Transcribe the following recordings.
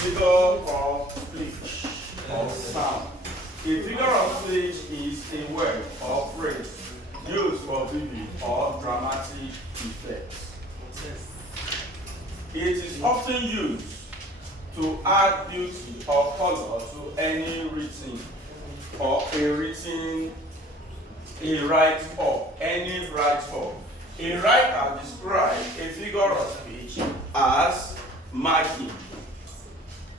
figure of speech or sound. A figure of speech is a word or phrase used for vivid or dramatic effects. It is often used to add beauty or color to any written or a write-up, any write-up. A writer describes a figure of speech as marking,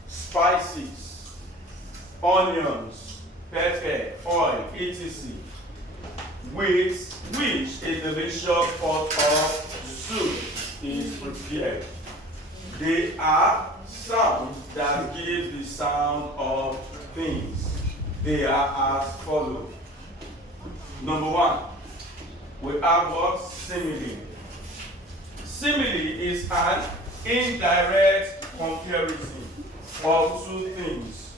spices, onions, pepper, oil, etc., with which a delicious pot of soup is prepared. They are sounds that give the sound of things. They are as follows. Number one, we have what? Simile. Simile is an indirect comparison of two things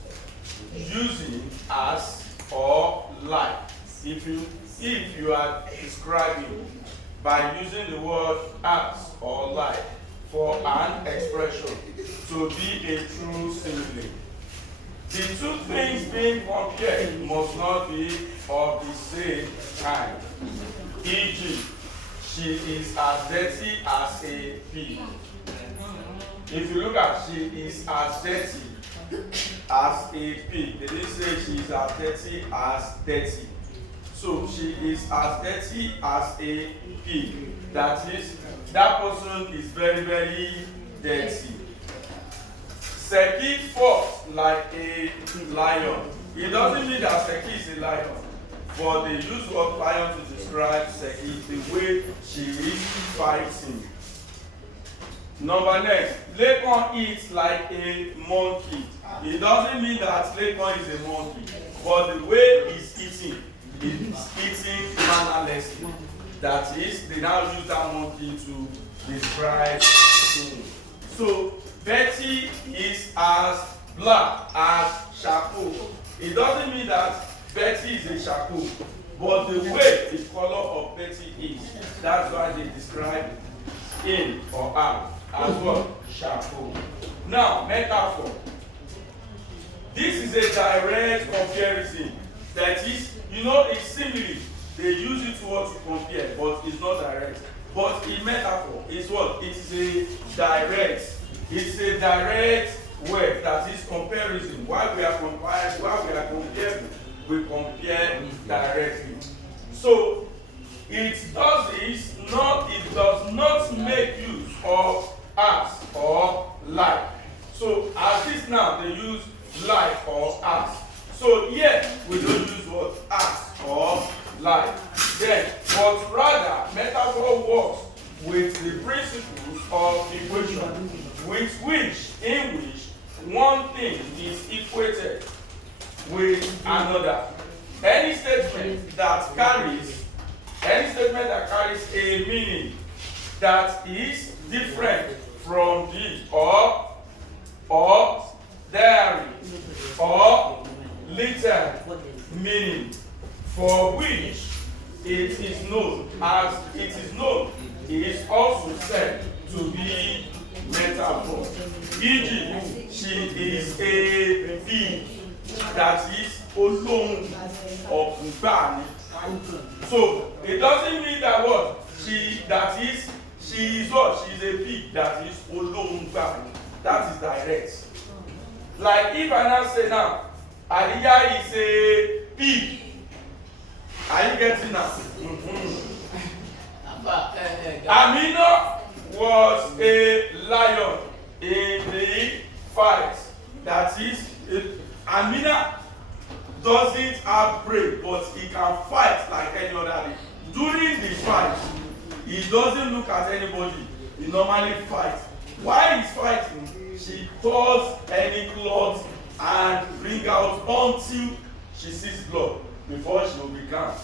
using as or like. If you are describing by using the word as or like for an expression to be a true simile. The two things being compared must not be of the same kind. E.g., she is as dirty as a pig. If you look at she is as dirty as a pig, they didn't say she is as dirty as dirty. So she is as dirty as a pig. That is, that person is very, very dirty. Seki fought like a lion. It doesn't mean that Seki is a lion, but they use the word lion to describe Seki, the way she is fighting. Number next, Lekon eats like a monkey. It doesn't mean that Lekon is a monkey, but the way he's eating mannerlessly. That is, they now use that monkey to describe him. So, Betty is as black as charcoal. It doesn't mean that Betty is a charcoal, but the way the color of Betty is, that's why they describe him or her as what? Charcoal. Now, metaphor. This is a direct comparison. That is, a simile. They use it to compare, but it's not direct. But in metaphor, it's what? It is a direct. It's a direct word that is comparison. While we are comparing, we compare directly. So it does not make use of as or like. So as this now they use like or as. So here we don't use what? As or like. Then, but rather metaphor works with the principles of equation, in which one thing is equated with another. Any statement that carries a meaning that is different from the or diary or literal meaning for which it is known is also said to be metaphor. E.g., she is a pig, that is Olóhùn Ọ̀gbùgbàní. So it doesn't mean that what she is what? She is a pig, that is Olóhùn Ọ̀gbùgbàní. That is direct. Like if I now say now, Aliyah is a pig. Are you getting now? Amina was a lion in the fight. That is, Amina doesn't have brain, but he can fight like any other day. During the fight, he doesn't look at anybody. He normally fights. While he's fighting, she throws any cloth and bring out until she sees blood before she will be calm.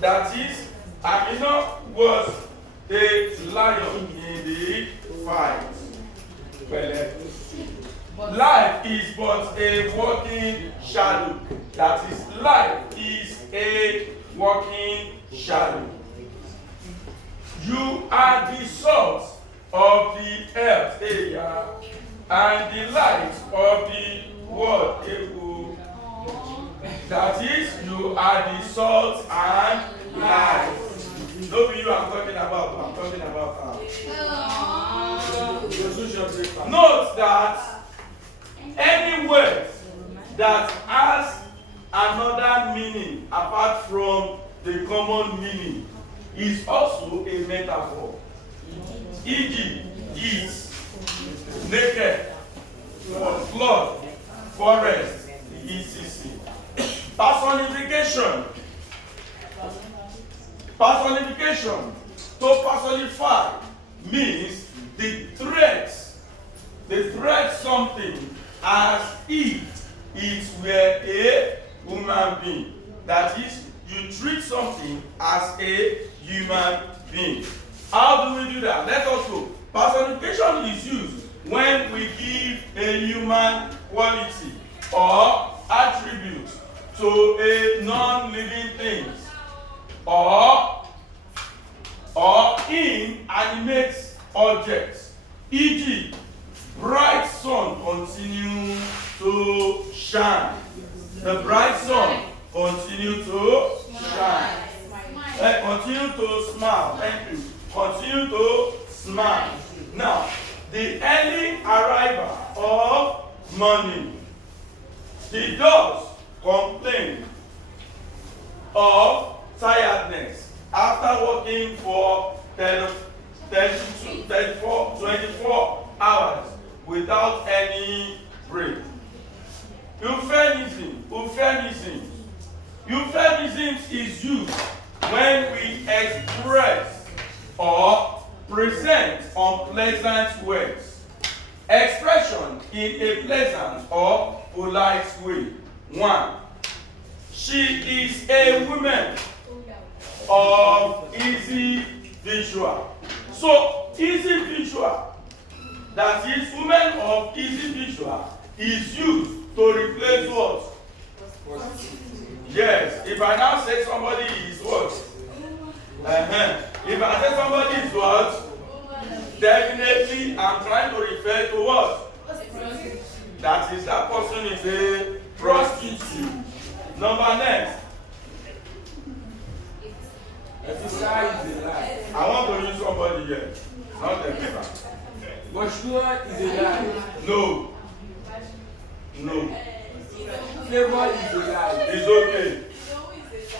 That is, Amina was a lion in the fight. Life is but a walking shadow. That is, life is a walking shadow. You are the salt of the earth. and the light of the world. That is, you are the salt and light. No be you I'm talking about. I'm talking about Note that any word that has another meaning apart from the common meaning is also a metaphor. E.g., is, naked, flood, forest, etc. Personification. Personification, to personify, means the threat something as if it were a human being. That is, you treat something as a human being. How do we do that? Let us go. Personification is used when we give a human quality or attribute to a non-living thing, or inanimate objects. E.g., bright sun continue to shine. The bright sun continue to shine. Continue to smile. Thank you. Continue to smile. Now, the early arrival of morning. The dogs complain of tiredness after working for 24 hours without any break. Euphemism is used when we express or present unpleasant words. Expression in a pleasant or polite way. 1. She is a woman of easy visual. So, easy visual, that is, woman of easy visual, is used to replace what? Yes, if I now say somebody is what? If I say somebody is what? Definitely I'm trying to refer to what? That is, that person is a prostitute. Number next. I want to use somebody here, not the paper. Joshua is a lie. No. No. Favor is a lie. It's okay.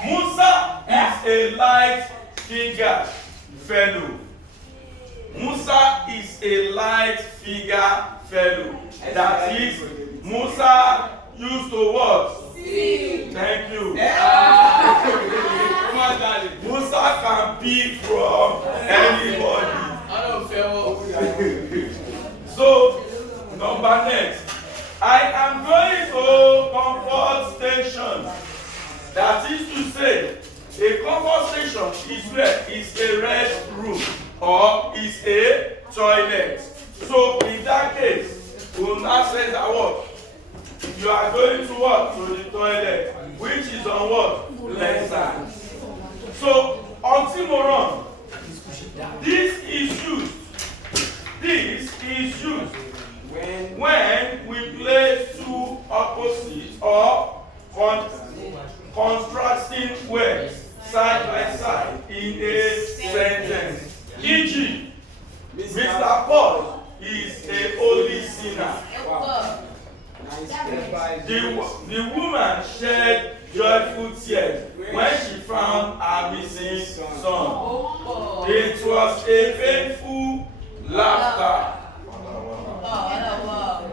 Musa is a light figure fellow. Musa is a light figure fellow. That is, Musa used to what? Sing. Thank you. Musa can pick from anybody. So, number next. I am going to comfort station. That is to say, a comfort station is where is a rest room or is a toilet. So, in that case, we will now say that what? You are going to what? To the toilet, which is on what? Left side. So, oxymoron. This is used when we place two opposite or contrasting words side by side in a sentence. E.g., Mr. Paul is a holy sinner. The woman shed joyful tears when she found her missing son. It was a painful laughter.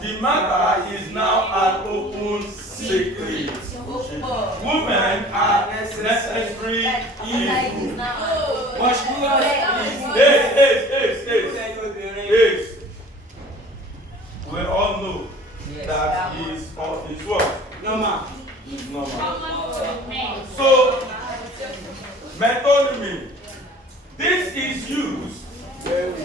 The matter is now an open secret. Women are necessary evil. We all know that is what? Normal. Is normal. So, metonymy. This is used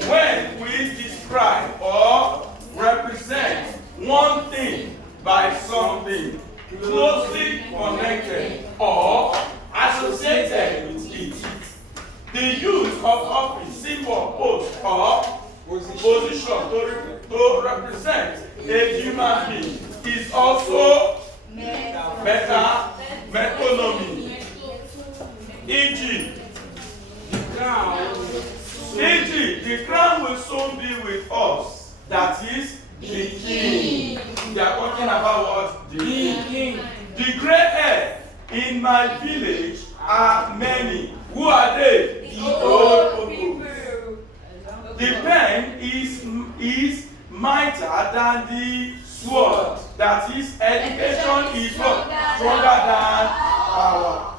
when we describe or represent one thing by something closely connected or associated with it. The use of office, symbol, post, or position to represent a human being is also metonymy. E.g., the crown will soon be with us. That is the king. They are talking about what? The king. The gray hair in my village are many. Who are they? The old people. The pen is mightier than the sword. That is, education is what? Stronger than power.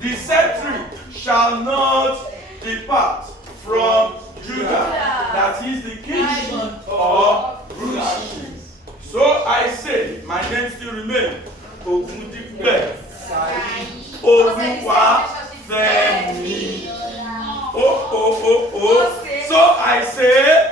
The scepter shall not depart from Judah. That is the kingship or rulership. So I say, my name still remains. Ogundipe Oluwafemi. So I say,